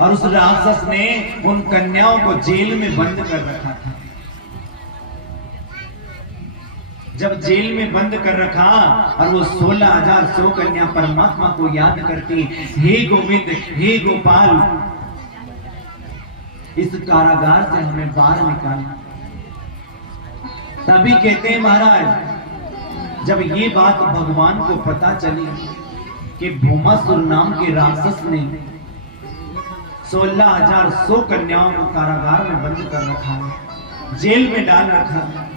और उस राक्षस ने उन कन्याओं को जेल में बंद कर रखा था। जब जेल में बंद कर रखा और वो 16,100 कन्या परमात्मा को याद करती, हे गोविंद, हे गोपाल, इस कारागार से हमें बाहर निकालना। तभी कहते हैं महाराज, जब ये बात भगवान को पता चली कि भौमासुर नाम के राक्षस ने 16,100 कन्याओं को कारागार में बंद कर रखा है, जेल में डाल रखा है,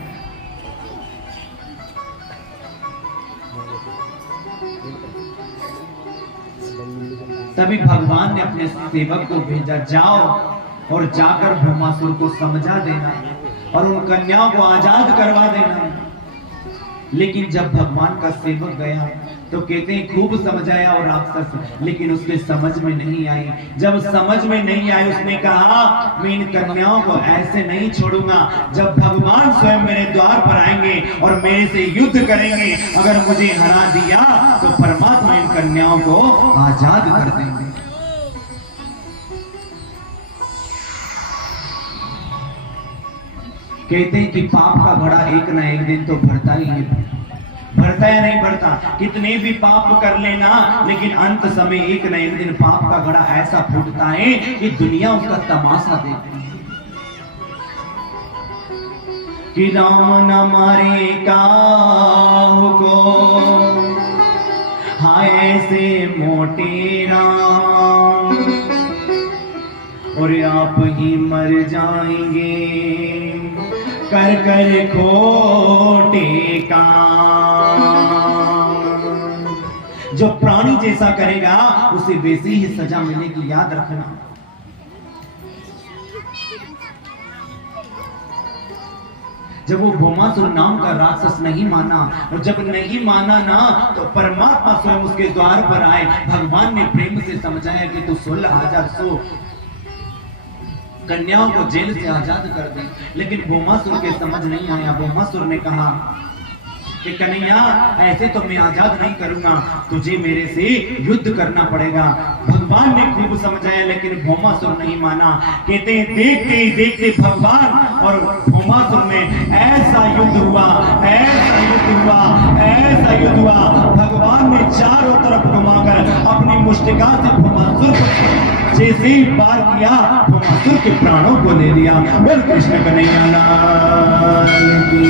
तभी भगवान ने अपने सेवक को भेजा, जाओ और जाकर भौमासुर को समझा देना और उन कन्याओं को आजाद करवा देना। लेकिन जब भगवान का सेवक गया तो कहते हैं खूब समझाया और राक्षस, लेकिन उसके समझ में नहीं आई। जब समझ में नहीं आई, उसने कहा मैं इन कन्याओं को ऐसे नहीं छोड़ूंगा। जब भगवान स्वयं मेरे द्वार पर आएंगे और मेरे से युद्ध करेंगे, अगर मुझे हरा दिया तो परमात्मा इन कन्याओं को आजाद कर देंगे। कहते हैं कि पाप का घड़ा एक ना एक दिन तो भरता ही है। भरता या नहीं भरता? कितने भी पाप कर लेना, लेकिन अंत समय एक ना एक दिन पाप का घड़ा ऐसा फूटता है कि दुनिया उसका तमाशा देखती है। कि राम न मारे काहू को, हाय से मोटे राम, और आप ही मर जाएंगे कर कर खोटे काम। जो प्राणी जैसा करेगा उसे वैसी ही सजा मिलेगी, याद रखना। जब वो भौमासुर नाम का राक्षस नहीं माना, और जब नहीं माना ना, तो परमात्मा स्वयं उसके द्वार पर आए। भगवान ने प्रेम से समझाया कि तू 16,100 कन्याओं को जेल से आजाद कर दे। लेकिन भौमासुर के समझ नहीं आया। भौमासुर ने कहा कि कन्हैया, ऐसे तो मैं आजाद नहीं करूंगा, तुझे मेरे से युद्ध करना पड़ेगा। भगवान ने खूब समझाया, लेकिन भौमासुर नहीं माना। कहते हैं देखते ही देखते भगवान और भौमासुर में ऐसा युद्ध हुआ, ऐसा युद्ध हुआ, ऐसा युद्ध हुआ। भगवान ने चारों तरफ घुमाकर अपनी मुष्टिका से भौमासुर को जैसे ही पार किया, भौमासुर के प्राणों को ले लिया। बोल कृष्ण कन्हैया लाल की,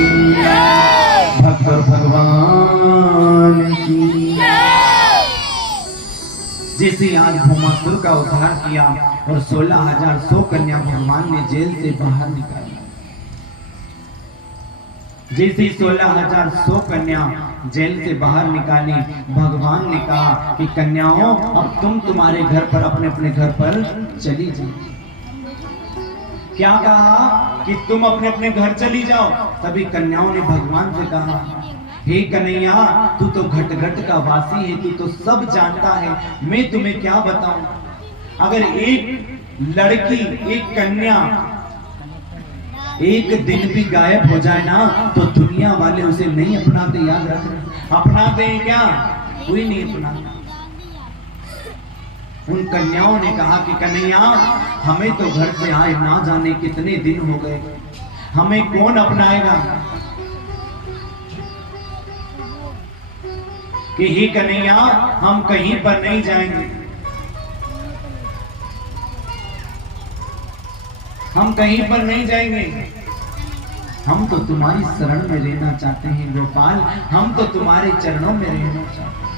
भक्त भगवान की। जैसे आज भौमासुर का उद्धार किया और 16,100 कन्या भगवान ने जेल से बाहर निकाली। जैसे 16,100 कन्या जेल से बाहर निकाली, भगवान ने कहा कि कन्याओं, अब तुम तुम्हारे घर पर, अपने अपने घर पर चली जाओ। क्या कहा? कि तुम अपने अपने घर चली जाओ। तभी कन्याओं ने भगवान से कहा, हे कन्हैया, तू तो घट घट का वासी है, तू तो सब जानता है, मैं तुम्हें क्या बताऊं। अगर एक लड़की, एक कन्या एक दिन भी गायब हो जाए ना, तो दुनिया वाले उसे नहीं अपनाते, याद रखना। अपनाते हैं क्या? कोई नहीं अपनाता। उन कन्याओं ने कहा कि कन्हैया, हमें तो घर से आए ना जाने कितने दिन हो गए, हमें कौन अपनाएगा। कि हे कन्हैया, हम कहीं पर नहीं जाएंगे, हम कहीं पर नहीं जाएंगे, हम तो तुम्हारी शरण में रहना चाहते हैं गोपाल, हम तो तुम्हारे चरणों में रहना चाहते हैं।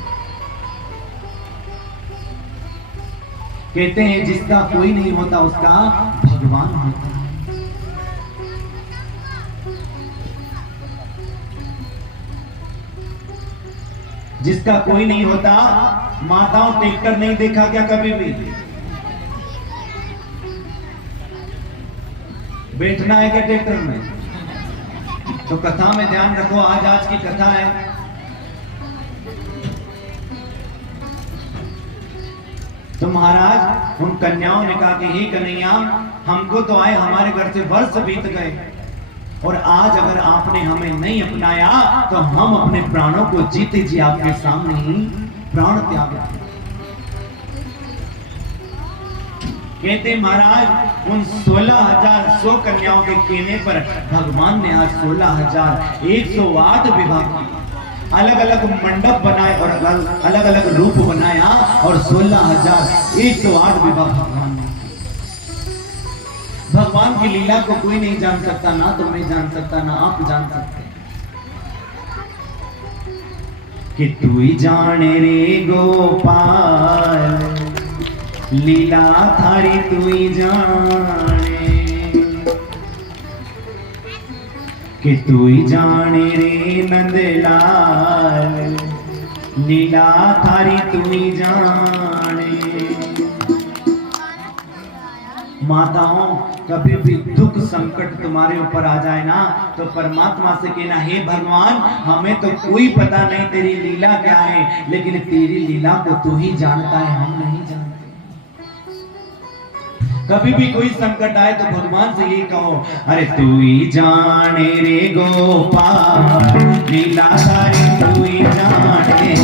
कहते हैं जिसका कोई नहीं होता उसका भगवान होता है। जिसका कोई नहीं होता, माताओं ट्रैक्टर नहीं देखा क्या कभी भी? बैठना है क्या ट्रैक्टर में? तो कथा में ध्यान रखो, आज की कथा है। तो महाराज उन कन्याओं ने कहा कि हे कन्हैया, हमको तो आए हमारे घर से वर्ष बीत गए, और आज अगर आपने हमें नहीं अपनाया तो हम अपने प्राणों को जीते जी आपके सामने ही प्राण त्याग दें। कहते महाराज उन 16,100 कन्याओं के कहने पर भगवान ने आज 16,108 विवाह किए, अलग अलग मंडप बनाए और अलग अलग रूप बनाया और 16,108 विवाह भगवान ने। भगवान की लीला को कोई नहीं जान सकता, ना तो मैं जान सकता, ना आप जान सकते, कि तू ही जाने रे गोपाल, लीला थारी तू ही जाने, कि तू ही जाने रे नंदलाल, लीला थारी तू ही जाने। माताओं, कभी भी दुख संकट तुम्हारे ऊपर आ जाए ना तो परमात्मा से कहना, हे भगवान हमें तो कोई पता नहीं तेरी लीला क्या है, लेकिन तेरी लीला को तू ही जानता है, हम नहीं जानते। कभी भी कोई संकट आए तो भगवान से यही कहो, अरे तू ही जाने रे गोपाल, लीला सारी तू ही जाने,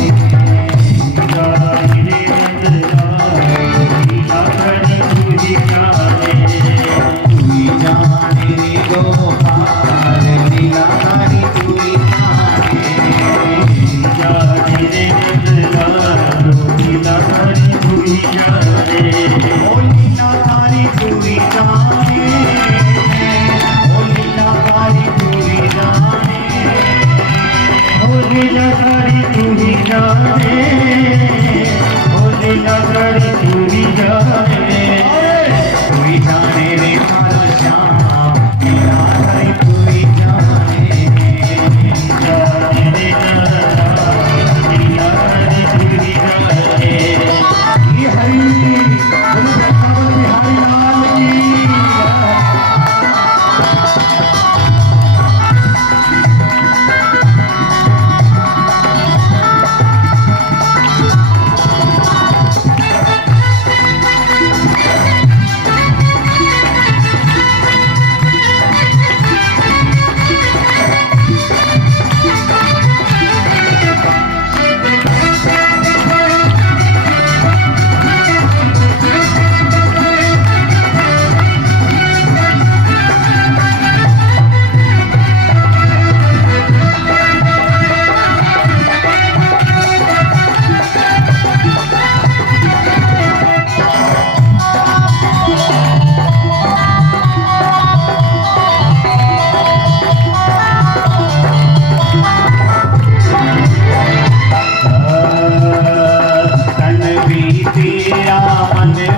जाने रे गोपाल, लीला थारी तू ही जाने, जाने रे नंदलाल, लीला थारी तू ही जाने, ओ लीला थारी तू ही जाने, ओ लीला थारी तू ही जाने, ओ लीला थारी तू ही जाने, ओ लीला थारी तू ही जाने, तू ही जाने रे मारो श्याम, लीला थारी तू ही जाने, जाने रे नंदलाल, लीला थारी तू ही जाने। ये हरि बोलो वृंदावन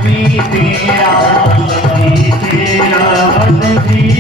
बिहारी लाल की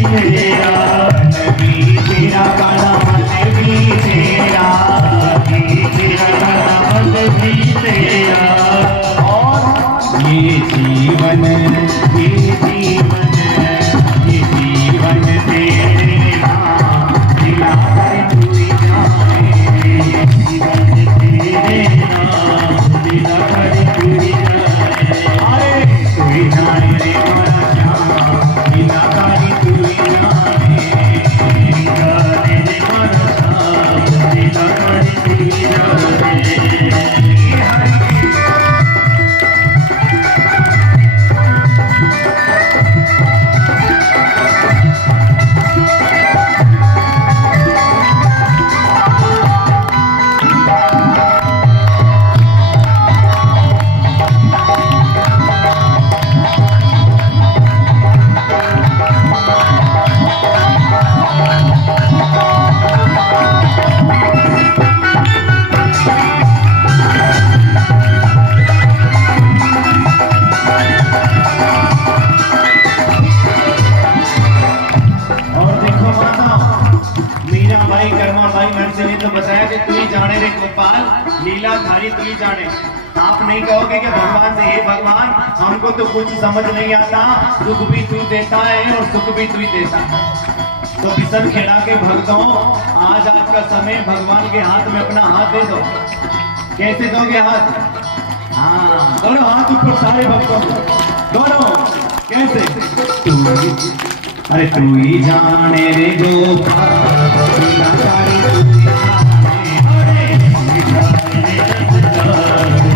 लीलाधारी तू ही जाने। आप नहीं कहोगे कि भगवान से, हे भगवान हमको तो कुछ समझ नहीं आता, दुख भी तू देता है और सुख भी तू ही देता है। तो बिसन खेड़ा के भक्तों, आज आपका समय भगवान के हाथ में अपना हाथ दे दो। कैसे दोगे हाथ? हाँ, दोनों हाथ ऊपर सारे भक्तों दोनों। कैसे? अरे तू ही जाने रे गोपाल, लीलाधारी तू ही जाने,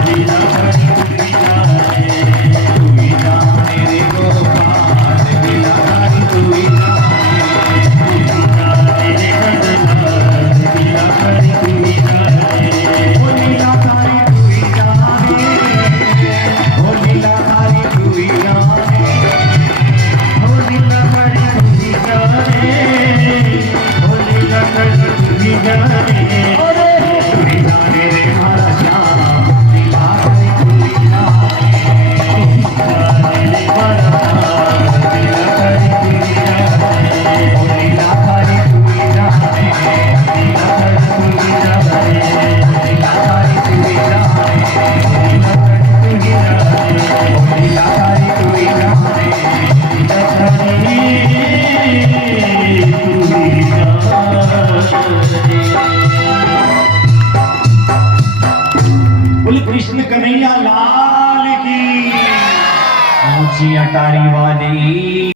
लीलाधारी तू ही जाने, तू ही जाने रे जी अटारी वाली।